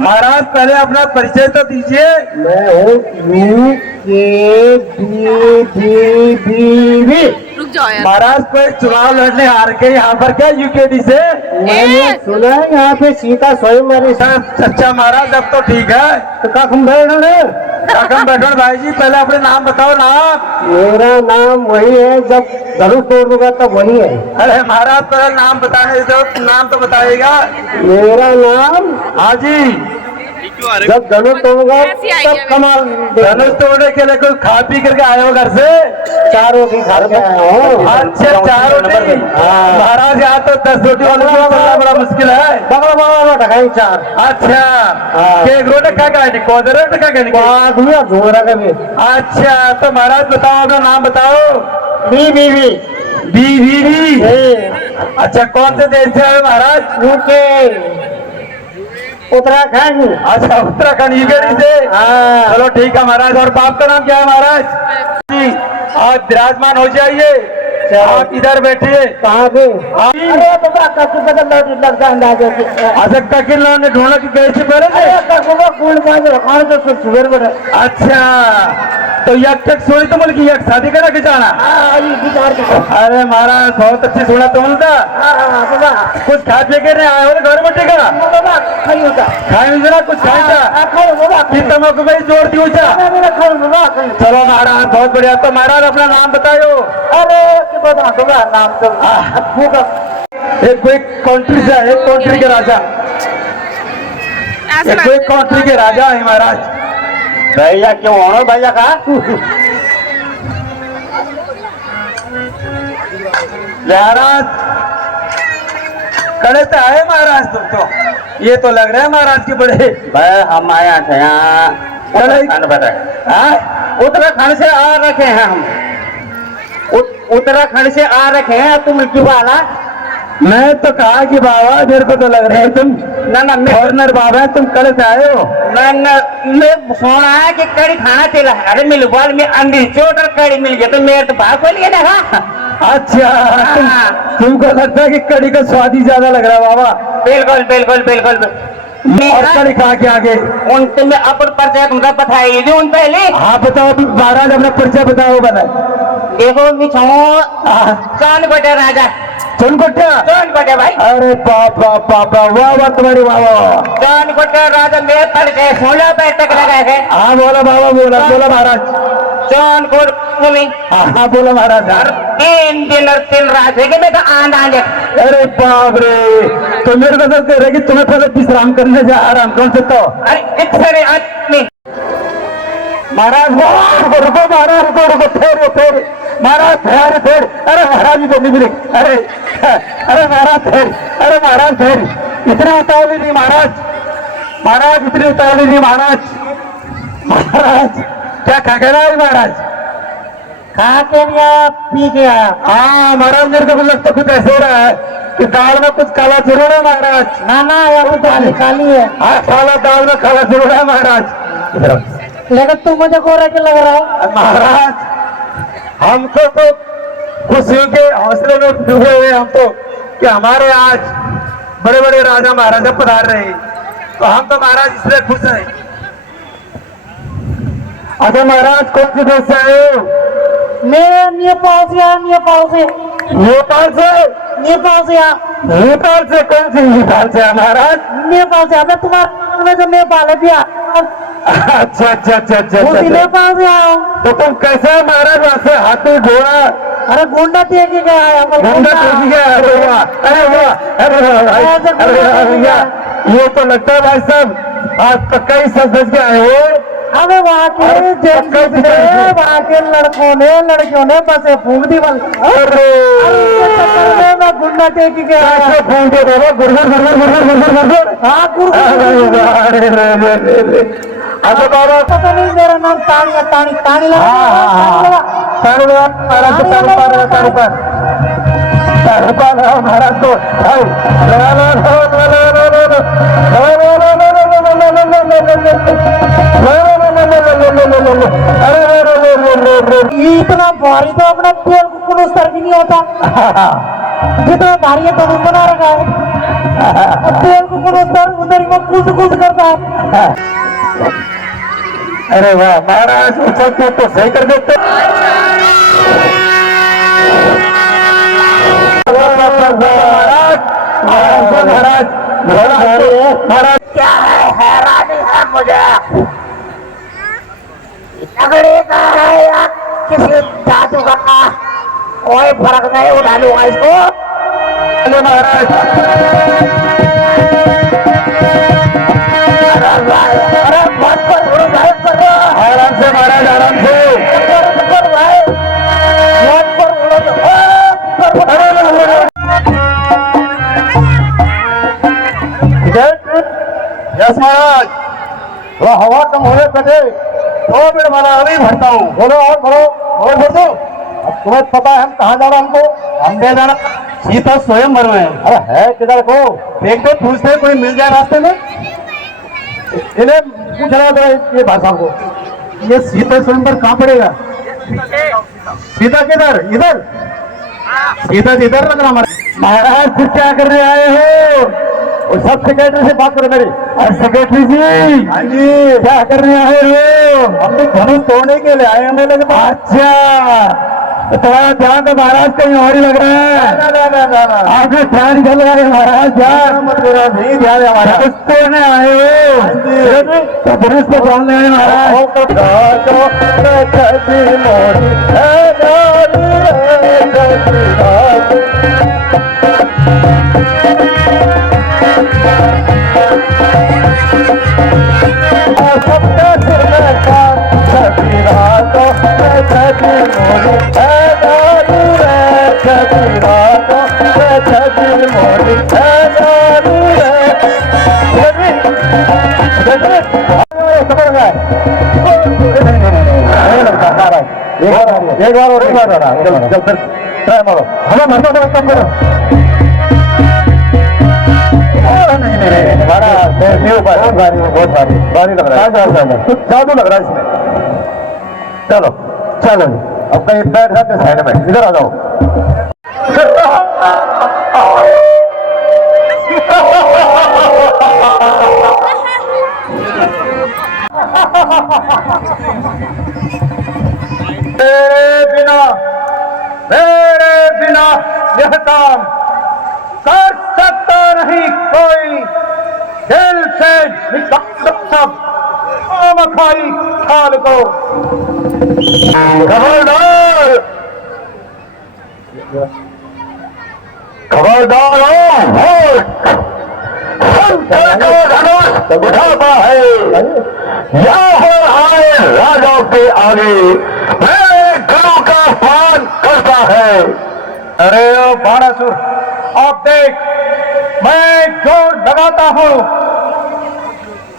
महाराज पहले अपना परिचय तो दीजिए। मैं हूँ UKDBB। रुक जाओ यार। महाराज कोई चुनाव लड़ने हार के यहाँ पर क्या यूकेडी से? मैंने सुना है यहाँ पे सीता स्वयं मेरे साथ। अच्छा महाराज अब तो ठीक है। तो काकम बैठो भाई जी पहले अपने नाम बताओ। नाम? मेरा नाम वही है, जब धनुष तोड़ दूंगा तब वही है। अरे महाराज पहले नाम बताने दो, नाम तो बताइएगा। मेरा नाम, हाँ जी, जब धनुष तोड़ूंगा तब कमाल। धनुष तोड़ने के लिए कोई खा पी करके आए हो घर से? 4 रोटी खा के आया हूँ। अच्छा 4 रोटी। महाराज यहाँ तो 10 रोटी वाला बड़ा मुश्किल है। बगला ढकाई 4। अच्छा एक रोटी खा के धुआ झोरा का भी। अच्छा तो महाराज बताओ अपना नाम बताओ। बीबीबी। बीबीबी। अच्छा कौन से देश से आए महाराज? यूके, उत्तराखंड। अच्छा उत्तराखंड यूकेडी से। चलो ठीक है महाराज। और बाप का नाम क्या है महाराज? जी आप विराजमान हो जाइए। आप इधर बैठिए। कहाँ पे? अच्छा किलो ने ढूंढा की गए थे पहले? अच्छा तो यक सोई तो बोल की यक शादी करा के जाना? अरे महाराज बहुत अच्छी सुना तो बोलता। कुछ खा पी के नहीं आए हो घर बैठे का? खाई जरा कुछ खाई था तमको भाई जोर दी ऊंचा। चलो महाराज बहुत बढ़िया। तो महाराज अपना नाम बताओ। अरे नाम तो एक कोई कंट्री से, एक कंट्री के राजा, एक कोई कंट्री के राजा है महाराज। भैया क्यों हो भैया का? महाराज खड़े तो आए महाराज तुम तो। ये तो लग रहा है महाराज के बड़े। भाई हम आया थे यहाँ उत्तराखंड से आ रखे हैं हम। उत्तराखंड से आ रखे हैं तुम की वाला। मैं तो कहा कि बाबा मेरे को तो लग रहा है तुम ना फॉरनर बाबा है, तुम कड़े से आए हो। मैं सुना है कि कड़ी खाना चला। अरे मिल बोल में अंडी चोट और कड़ी मिल गया तो मेरे तो भाग बोलिए ना। अच्छा तुमको लगता है कि कड़ी का स्वाद ही ज्यादा लग रहा है बाबा? बिल्कुल बिल्कुल बिल्कुल। और कड़ी खा के आगे उनसे मैं अपन परिचय तुमका बताइए जो उन पहले। हाँ बताओ महाराज अपना परिचय बताओ। बना देखो चांदकोटे राजा। चांदकोटे भाई। अरे बाप बाप बाप वाह वाह तुम्हारी बाबा। चांदकोटे राजा मेरे पड़ते 16 बैठक लगाए थे। हाँ बोला बाबा बोला महाराज। चांदकोट हाँ बोला महाराज। 3 दिन और 3 रात है कि मैं तो आंधा। अरे बाप रे तो मेरे को तो कह रहे कि तुम्हें पहले विश्राम करने जा आराम कौन से तो। अरे इतने आदमी महाराज रुको महाराज रुको ठहर महाराज ठहर। अरे महाराज जी नहीं मिले। अरे महाराज ठहर। अरे महाराज ठहर। इतने उतावली नहीं महाराज। महाराज इतनी उतावली नहीं महाराज। महाराज क्या खा के रहा है महाराज? खा के गया पी के आया। हाँ महाराज मेरे को लगता कुछ ऐसे हो रहा है कि दाल में कुछ काला जरूर है महाराज। ना यहाँ दाल काली है। हाँ काला दाल में काला जरूर है महाराज। लेकिन तू मुझे गोरा के लग रहा है महाराज। हमको तो खुशियों के हौसले में डूबे हुए हम तो कि हमारे आज बड़े बड़े राजा महाराजा पधार रहे हैं तो हम तो महाराज इसलिए खुश हैं। अच्छा महाराज कौन से देश से आए हो? मैं नेपाल से आया। नेपाल से नेपाल से कौन से नेपाल से महाराज? नेपाल से मैं तुम्हारे जो नेपाल है भैया। अच्छा नेपाल से आया हूँ। तो तुम कैसे है महाराज? वहां से हाथी घोड़ा? अरे गुंडा देख के गया है। गुंडा देख गया। अरे वाह भैया ये तो लगता है भाई साहब आज पक्का ही सच के आए हो। अबे वहाँ के लड़कों ने लड़कियों ने बसे फूंक दी बल। अरे मैं गुंडा टेक गया। फूंक दे अच्छा बाबा पता नहीं मेरा नाम तानी है। तानी लगा। महाराज तो इतना भारी तो अपना तेल को कुछ स्तर भी नहीं होता। जितना भारी है तो बना रखा है तेल को उधर वो कूद करता। अरे वाह महाराज, उछल कूद तो सही कर देते। महाराज महाराज महाराज, क्या है, हैरानी है मुझे। लकड़ी का है या किसी जादू का, कोई फर्क नहीं, उठा लूंगा इसको। चलो महाराज। अरे मत करो भाई, करो आराम से महाराज, आराम से। कर भाई, मत यस महाराज, थोड़ा हवा कम होने कटे 2 मिनट महाराज, अभी भरता हूँ। बोलो और भरो और भर दो। अब तुम्हें पता है हम कहाँ जाना, हमको हम दे जाना सीता स्वयं भर में। अरे है किधर को एक दो पूछते कोई मिल जाए रास्ते में। इन्हें पूछ रहा था ये भाषा को, ये सीता स्वयं पर कहाँ पड़ेगा? सीता किधर? इधर सीता इधर लग रहा हमारा। महाराज फिर क्या करने आए हो? और सब सेक्रेटरी से बात करो मेरी। और सेक्रेटरी जी, हाँ जी, क्या करने आए हो? हम तो धनुष तोड़ने के लिए आए हैं मेले के पास। अच्छा, तो थोड़ा ध्यान दो महाराज, कहीं और ही लग रहा है। आपने ध्यान निकल रहा है महाराज, ध्यान मत करो, नहीं ध्यान है हमारा। धनुष तोड़ने आए हो तो धनुष तो तोड़ने आए महाराज। एक बार और जब तक ट्राई मारो, हमें मरना तो कम करो। नहीं बहुत भारी लग रहा है, जादू लग रहा है इसमें। चलो चलो, अब कहीं बैठ जाते साइड में, इधर आ जाओ। मेरे बिना यह काम कर सकता नहीं कोई, दिल से निकाल दो सब मखाई खाल को। खबरदार खबरदार उठाता है या हो आए राजाओं के आगे, मेरे गुरु का पान करता है। अरे ओ बाणासुर, आप देख, मैं जोर लगाता हूँ,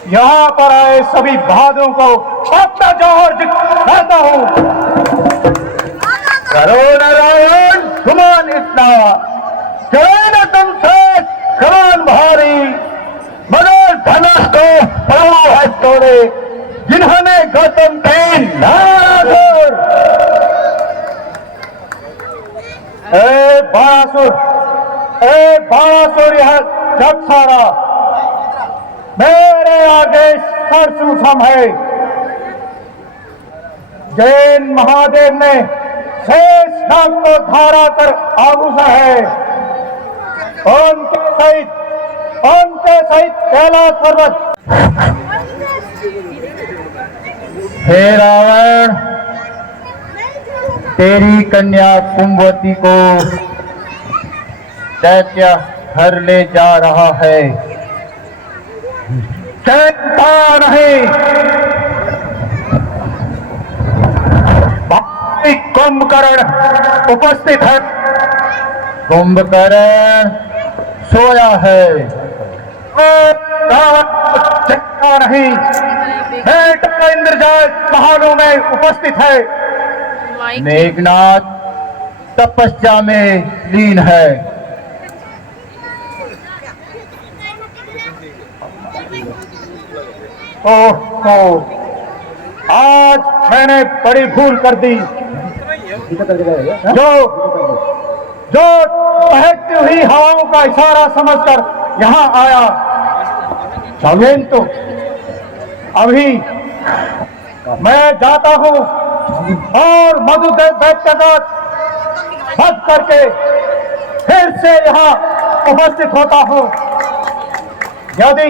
यहाँ पर आए सभी बहादुरों को अपना जोर दिखाता हूँ। करो नारायण, गुमान इतना चले न तुमसे कमान भारी, मगर धनुष को पड़ो है तोड़े, जिन्होंने गौतम के नारायण। ए बाणासुर, यह जग सारा मेरे आगे सरसूसम है। जैन महादेव ने शेष नाग को धारा कर आभूषण है, उनके सहित कैलाश पर्वत। हे रावण, तेरी कन्या कुंभवती को दैत्य घर ले जा रहा है। चैनता नहीं, भाई कुंभकर्ण उपस्थित है। कुंभकर्ण सोया है, चैनता नहीं, बेटा इंद्रजाल पहाड़ों में उपस्थित है। मेघनाथ तपस्या में लीन है। ओह, आज मैंने बड़ी भूल कर दी। जो बहती हुई हवाओं का इशारा समझकर यहाँ आया, स्वामीन तो अभी मैं जाता हूं और मधुदेव वैद्यनाथ बध करके फिर से यहाँ उपस्थित होता हूं। यदि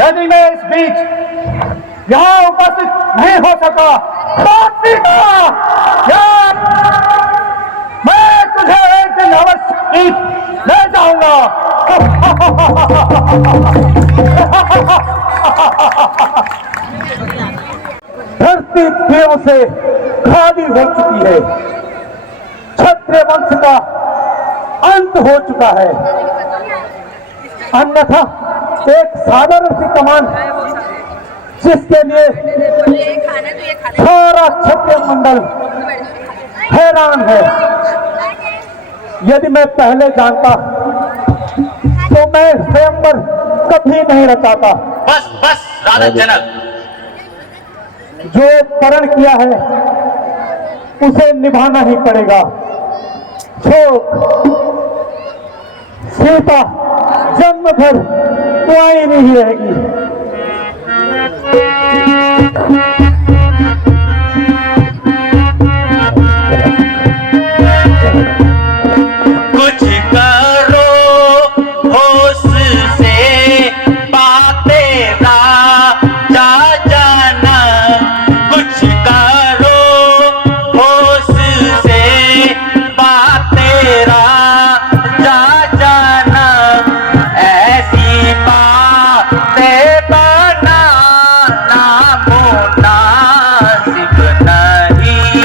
यदि मैं इस बीच यहाँ उपस्थित नहीं हो सका तो सीता, मैं तुझे एक दिन अवश्य ले जाऊंगा। धरती देव से खाली हो चुकी है, क्षत्रिय वंश का अंत हो चुका है। अन्यथा एक साधारण सी कमान जिसके लिए सारा क्षत्रिय मंडल हैरान है, यदि मैं पहले जानता तो मैं स्वयंवर कभी नहीं रचाता। बस बस राजा जनक, जो प्रण किया है उसे निभाना ही पड़ेगा। शोक सीता जन्म भर कुआई नहीं रहेगी। कुछ करो होश से बातें राजा जनक, कुछ करो होश से बातें राजा जनक, ऐसी बातें बनाना मुनासिब नहीं,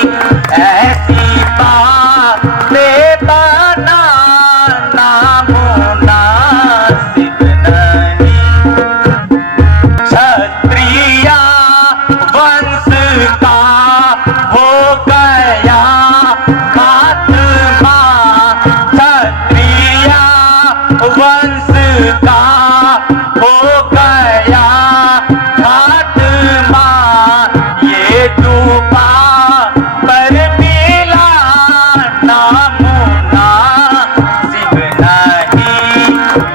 ऐसी बातें बनाना मुनासिब नहीं। क्षत्रिय वंश का हो गया खात्मा, क्षत्रिय वंश का हो गया खात्मा, ये डूबा पर मिला नामुना सिब नहीं,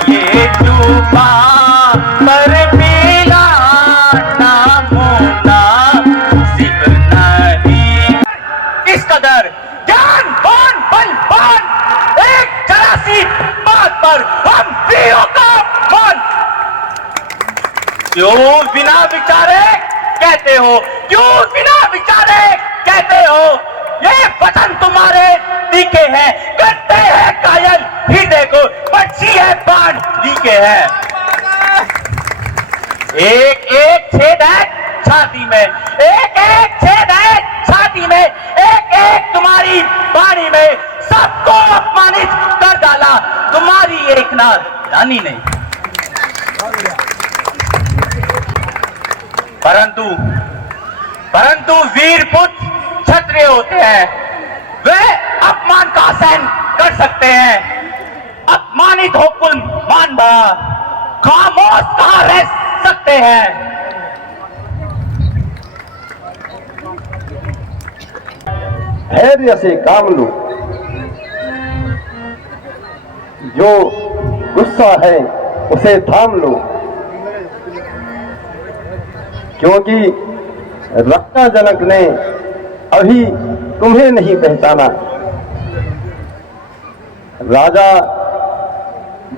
ये डूबा पर मिला नामुना सिब नहीं। इस कदर ज्ञान बान बलवान एक जरा सी बात पर हम वीरों का मान क्यों बिना विचारे कहते हो, क्यों बिना विचारे कहते हो, ये वचन तुम्हारे तीखे हैं, करते हैं कायल हृदय को, पक्षी है बाण लीके है। एक एक छेद है छाती में, एक एक छेद है छाती में, एक एक तुम्हारी वाणी में, सबको अपमानित कर डाला तुम्हारी एक ना रानी ने। परंतु वीर पुत्र क्षत्रिय होते हैं, वे अपमान का सहन कर सकते हैं। अपमानित हो कुल मान भरा, खामोश कहां रह सकते हैं। धैर्य से काम लो, जो गुस्सा है उसे थाम लो, क्योंकि राजा जनक ने अभी तुम्हें नहीं पहचाना। राजा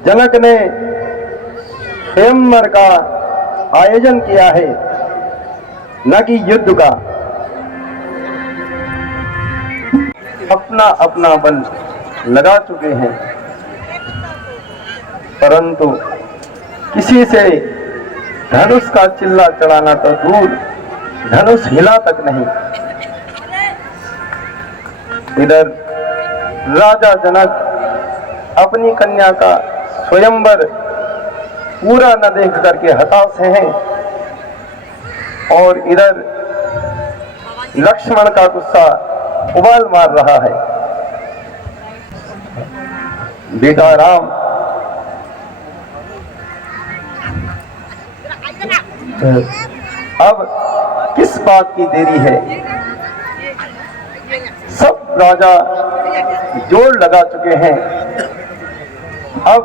जनक ने स्वयंवर का आयोजन किया है, न कि युद्ध का। अपना अपना बल लगा चुके हैं, परंतु किसी से धनुष का चिल्ला चढ़ाना तो दूर, धनुष हिला तक नहीं। इधर राजा जनक अपनी कन्या का स्वयंवर पूरा न देख करके हताश हैं, और इधर लक्ष्मण का गुस्सा उबाल मार रहा है। बेटा राम, अब किस बात की देरी है? सब राजा जोर लगा चुके हैं, अब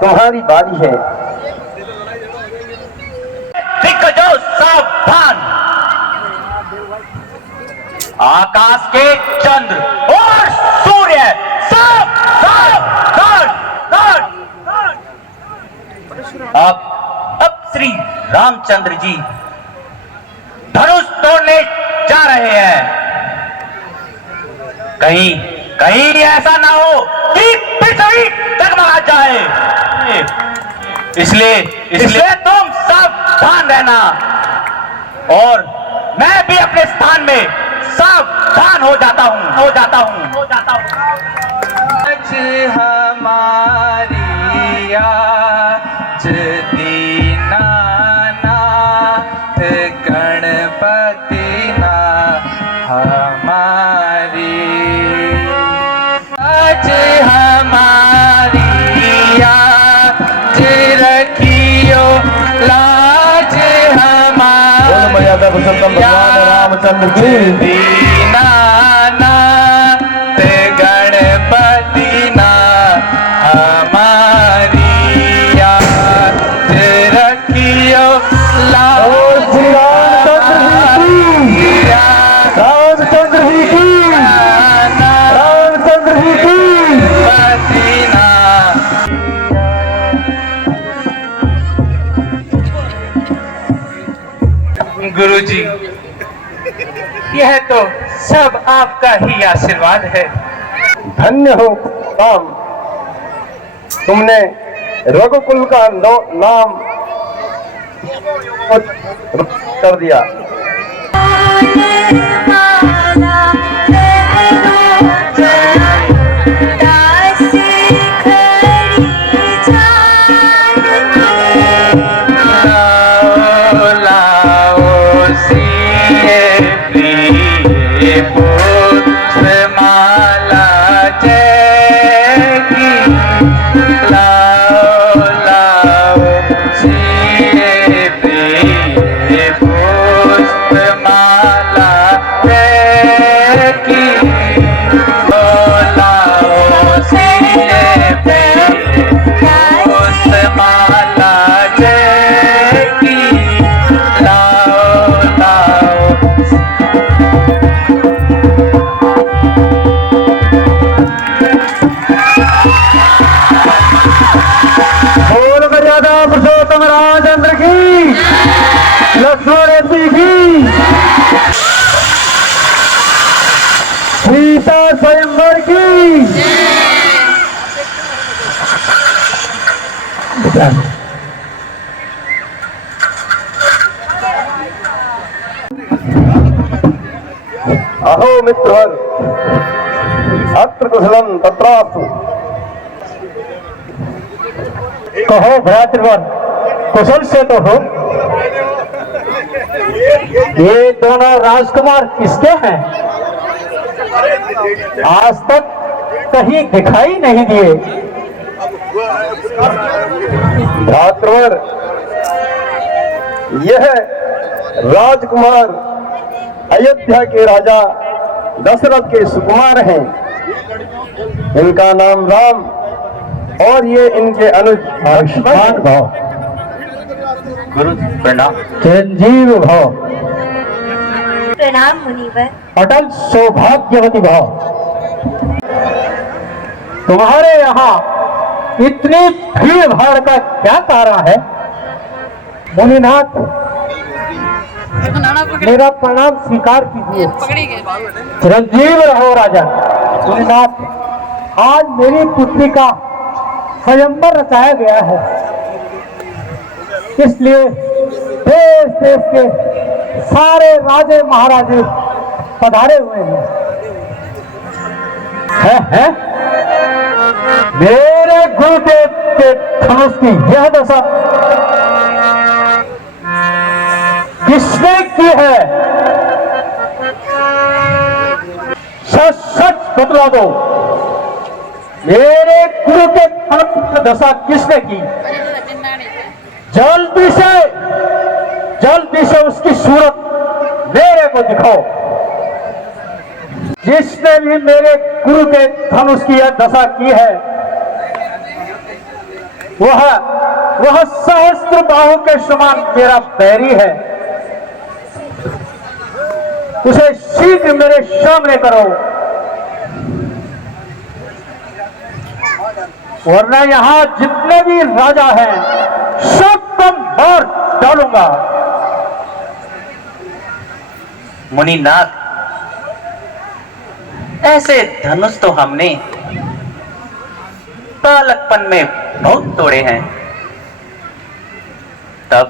तुम्हारी बारी है। आकाश के चंद्र और सूर्य सब सब सब अब श्री रामचंद्र जी धनुष तोड़ने जा रहे हैं। कहीं कहीं ऐसा ना हो कि पृथ्वी डगमगा जाए। इसलिए तुम सावधान रहना और मैं भी अपने स्थान में सावधान हो जाता हूं। आज हमारी आज दीनानाथ गणपति ना हमारी आज हमारी आज रखियो लाज हमारी मर्यादा पुरुषोत्तम भगवान रामचंद्र की दीनानाथ गणपति ना हमारी आज रखियो और श्री रामचंद्र जी की रामचंद्र जी की पतिना गुरुजी, यह तो सब आपका ही आशीर्वाद है। धन्य हो राम, तुमने रघुकुल का नाम कर दिया। पुरुषोत्तम रामचंद्र की, लक्ष्मण जी की, सीता स्वयंवर की। अहो मित्रवर, अत्र कुशलम तत्रास्तु। कहो भ्रातृवर, कुशल से तो हो। ये दोनों राजकुमार किसके हैं? आज तक कहीं दिखाई नहीं दिए। भ्रातृवर, यह राजकुमार अयोध्या के राजा दशरथ के सुकुमार हैं। इनका नाम राम और ये इनके अनुज आयुष्मान भाव, गुरु प्रणाम। चिरंजीव भाव, प्रणाम मुनिवर। अटल सौभाग्यवती भाव। तुम्हारे यहाँ इतनी भीड़ भाड़ का क्या कारण है? मुनिनाथ, मेरा प्रणाम स्वीकार कीजिए। चिरंजीव रहो राजा। मुनिनाथ, आज मेरी पुत्री का स्वयंवर रचाया गया है, इसलिए देश देश के सारे राजे महाराजे पधारे हुए हैं। मेरे गुरुदेव के धनुष की यह दशा किसने की है? सच सच बतला दो, मेरे गुरु के धनुष की दशा किसने की? जल्दी से उसकी सूरत मेरे को दिखाओ। जिसने भी मेरे गुरु के धनुष की यह दशा की है, वह सहस्त्र बाहु के समान मेरा बैरी है। उसे शीघ्र मेरे सामने करो, वरना यहाँ जितने भी राजा हैं सबको मार डालूंगा। मुनिनाथ, ऐसे धनुष तो हमने बालकपन में बहुत तोड़े हैं। तब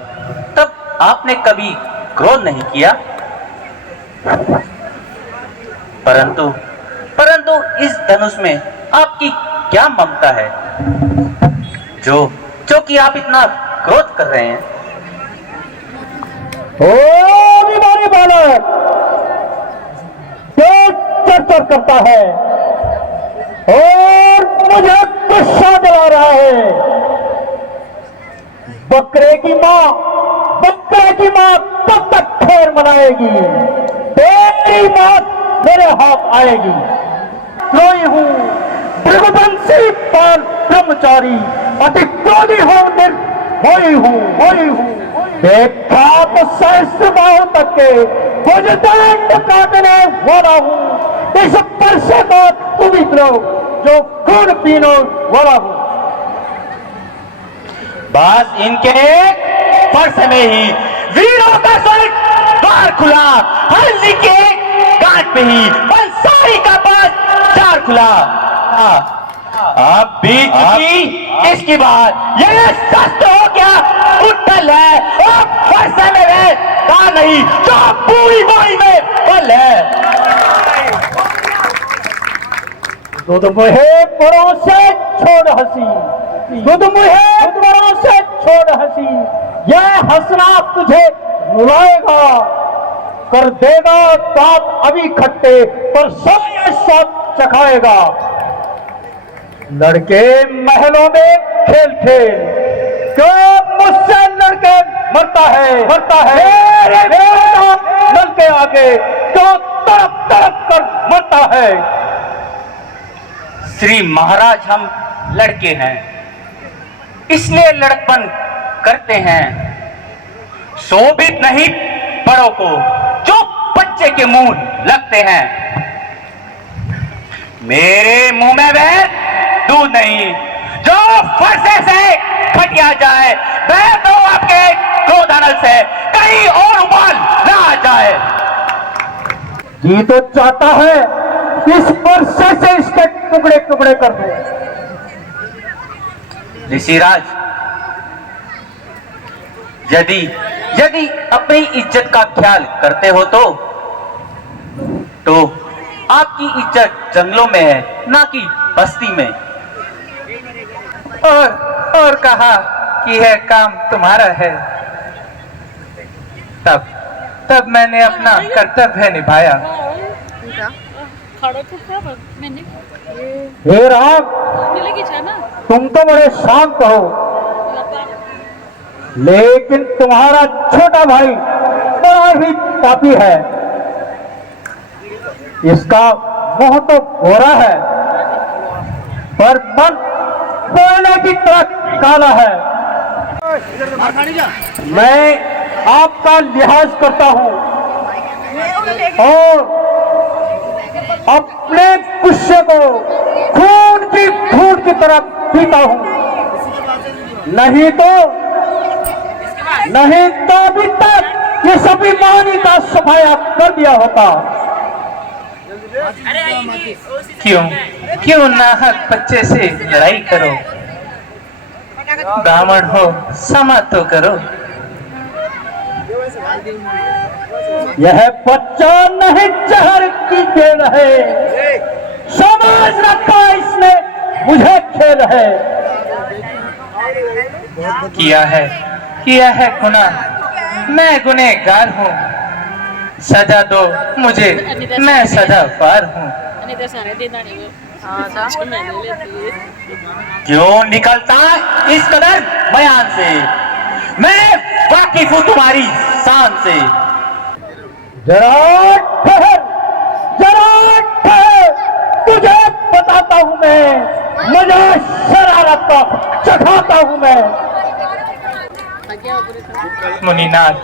आपने कभी क्रोध नहीं किया। परंतु इस धनुष में आपकी क्या ममता है जो कि आप इतना क्रोध कर रहे हैं? ओ बीमारी बालक, पेट चढ़ करता है और मुझे गुस्सा दिला रहा है। बकरे की माँ तब तक खैर मनाएगी, तेरी मौत मेरे हाथ आएगी। रोई हूँ भृगुवंशी पाल ब्रह्मचारी, अति क्रोधी होई हूँ। देखा तो सहस्त्र बाहु तक के भुजदंड काटने वाला हूँ। इस परसे को तुम ही लो जो खून पीने वाला हूँ। बस इनके फर्श में ही वीरों का स्वर्ग द्वार खुला, हल्दी के गांठ पे ही बंसारी का पास चार खुला। अब बीच की इसकी बात ये सस्त हो क्या उठल है, अब फर्श में है का नहीं जो पूरी बाई में पल है। दूध मुहे बड़ों से छोड़ हंसी, दूध मुहे बड़ों से छोड़ हंसी, यह हंसना तुझे रुलाएगा, कर देगा दांत अभी खट्टे पर सब चखाएगा। लड़के महलों में खेल क्यों मुझसे लड़के मरता है लड़के आगे क्यों तड़प कर मरता है। श्री महाराज, हम लड़के हैं इसलिए लड़कपन करते हैं, शोभित नहीं बड़ों को जो बच्चे के मुंह लगते हैं। मेरे मुंह में वह दूध नहीं जो फरसे से खटिया जाए, वह तो आपके क्रोधानल से कहीं और उबाल ना आ जाए। जी तो चाहता है इस फरसे से इसके टुकड़े टुकड़े कर दो। ऋषिराज, यदि अपनी इज्जत का ख्याल करते हो तो आपकी इज्जत जंगलों में है ना कि बस्ती में। और कहा कि यह काम तुम्हारा है, तब मैंने अपना कर्तव्य निभाया। हे राम, तुम तो बड़े शांत हो, लेकिन तुम्हारा छोटा भाई बड़ा ही पापी है। इसका मुंह तो गोरा है पर मन कोयले की तरह काला है। मैं आपका लिहाज करता हूं और अपने गुस्से को खून की घूंट की तरह पीता हूं, नहीं तो अभी तक ये सभी पानी का सफाया कर दिया होता। क्यों नाहक बच्चे से लड़ाई करो, ब्राह्मण हो क्षमा तो करो। यह बच्चा नहीं जहर की खेल है, समझ रखा इसने मुझे खेल है। किया है गुनाह, मैं गुनहगार हूँ, सजा दो मुझे, मैं सजावार हूँ। क्यों निकलता इस कदर बयान से, मैं वाकिफ हूं तुम्हारी शान से। जरा ठहर, तुझे बताता हूँ मैं, मजा शरारत का चखाता हूँ मैं। मुनिनाथ,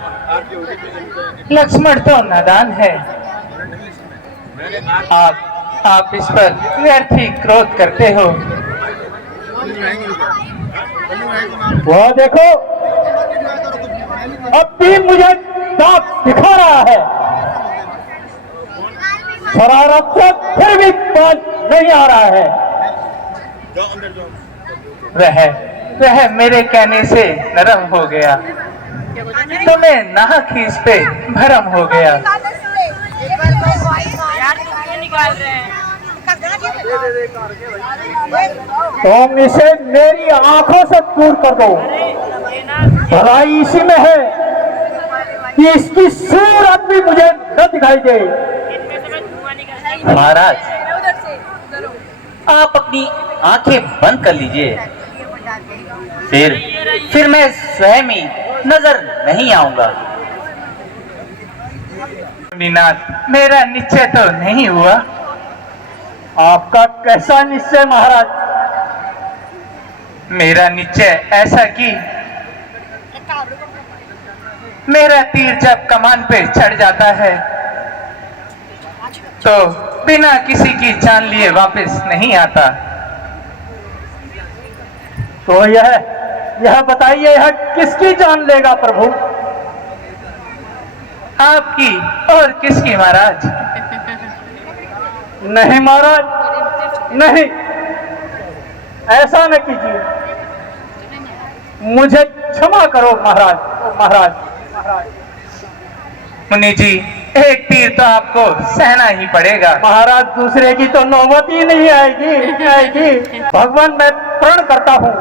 लक्ष्मण तो नादान है, आप इस पर व्यर्थ ही क्रोध करते हो। वह देखो, अब भी मुझे दांत दिखा रहा है। शरारत से फिर भी बात नहीं आ रहा है। वह मेरे कहने से नरम हो गया, तुम्हें नाहक ही इस पे भरम हो गया। तुम इसे मेरी आंखों से दूर कर दो। भलाई इसी में है कि इसकी सूरत भी मुझे न दिखाई दे। महाराज, आप अपनी आंखें बंद कर लीजिए, फिर मैं स्वयं ही नजर नहीं आऊंगा। मुनिनाथ, मेरा निश्चय तो नहीं हुआ। आपका कैसा निश्चय महाराज? मेरा निश्चय ऐसा कि मेरा तीर जब कमान पे चढ़ जाता है तो बिना किसी की जान लिए वापस नहीं आता। तो यह बताइए, यह किसकी जान लेगा प्रभु? आपकी और किसकी महाराज? नहीं महाराज, नहीं, ऐसा न कीजिए। मुझे क्षमा करो महाराज। महाराज मुनि जी, एक तीर तो आपको सहना ही पड़ेगा। महाराज, दूसरे की तो नौबत ही नहीं आएगी। भगवान, मैं प्रण करता हूं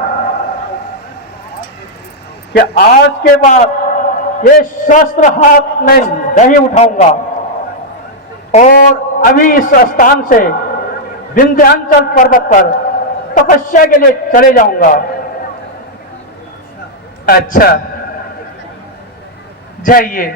कि आज के बाद ये शस्त्र हाथ में नहीं उठाऊंगा और अभी इस स्थान से विंध्याचल पर्वत पर तपस्या के लिए चले जाऊंगा। अच्छा, जाइए।